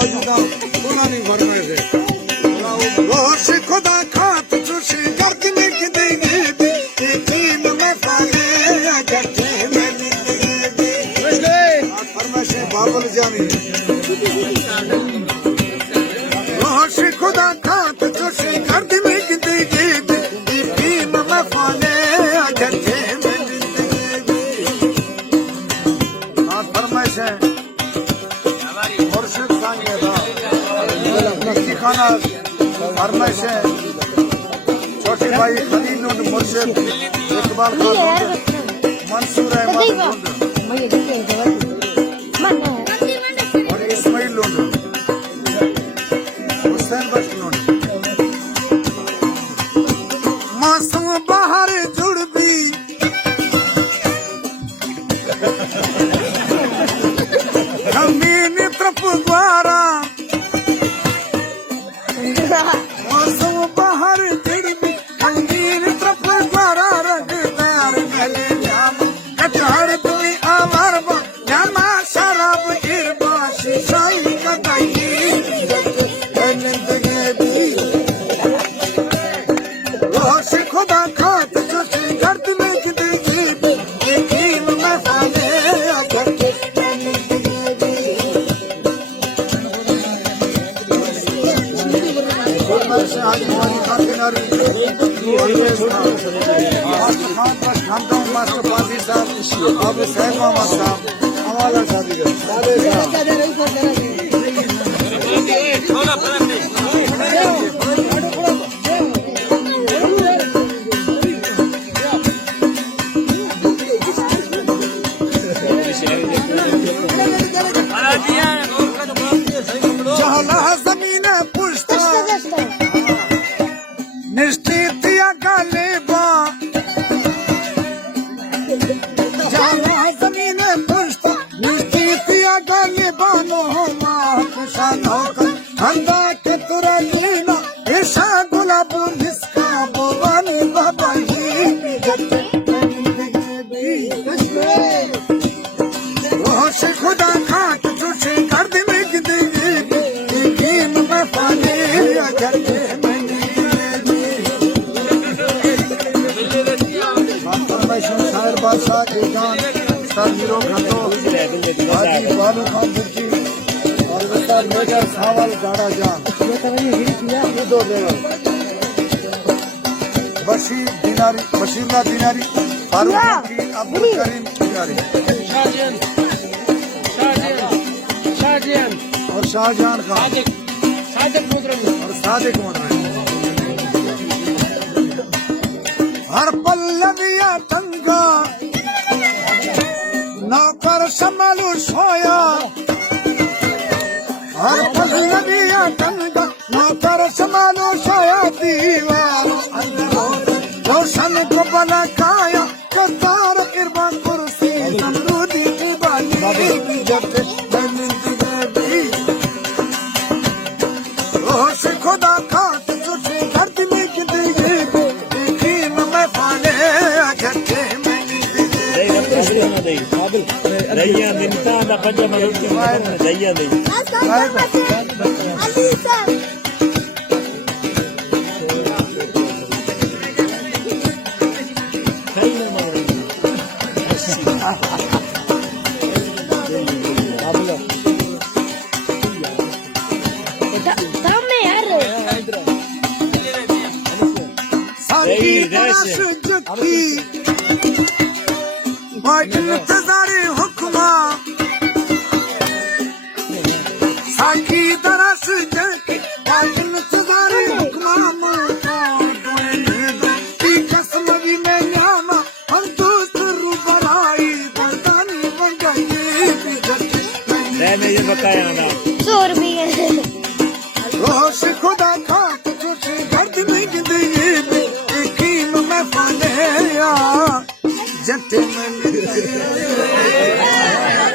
मौजूदा पुरानी फरमाइश है रोश खुदा खात चुशी गर्द में गिदेगी तीन में पाले गट्ठे में गिदेगी फरमाइश बाबुल जानी रोश खुदा खात चुशी गर्द में गिदेगी तीन में पाले गट्ठे में गिदेगी फरमाइश है मुर्शिद सांगेदा नक्की खाना फरमाइश है छोटे भाई खलील और मुर्शिद इकबाल खान मंसूर अहमद और इस्माइल हुसैन बख्श मासूम बाहर जुड़ भी जमीन तरफ द्वारा मौसम बाहर जड़ी जमीन तरफ द्वारा रंगदार गले जाम कटार तुई आवार बा जामा शराब इरबा शिशाई कटाई जिंदगी भी रोश खुदा खात जोशी गर्द में जिंदगी यकीन में फाले अगर आज हमारी खातिरदार मास्टर पासी साहब अब सैद मोहम्मद साहब हमारा शादी जहाँ जमीन पुष्ट निश्चितिया गालेबा जहाँ जमीन पुष्ट निश्चितिया गालेबा नो माँ कुशान होकर हंदा के तुरा लीना ऐसा गुलाब निस्का बोवानी बाबा ही रोश खुदा खात जोशी गर्द में गिदेगी यकीन में फाले अगर शायर बादशाह के जान हीरो घटो हाजी बालू खान बुर्जी और उस्ताद मेजर सावल गाड़ा जान दो लेवल बशीरला दिनारी फारूक अब्दुल करीम दिनारी और शाहजहान खान और सादिक मोहम्मद हर पल्लविया तंगा नौकर संभालू सोया हर पल्लविया तंगा नौकर संभालू सोया दीवार रोशन को बना काया कतार इरबा कुर्सी समरूदी की बाली जब रोश खुदा खात चुटी गर्द में गिदेगी यकीन में फाले गट्ठे में गिदेगी Daya minta nak kerja malam daya daya. इंतजारी हुक्मा साकी दर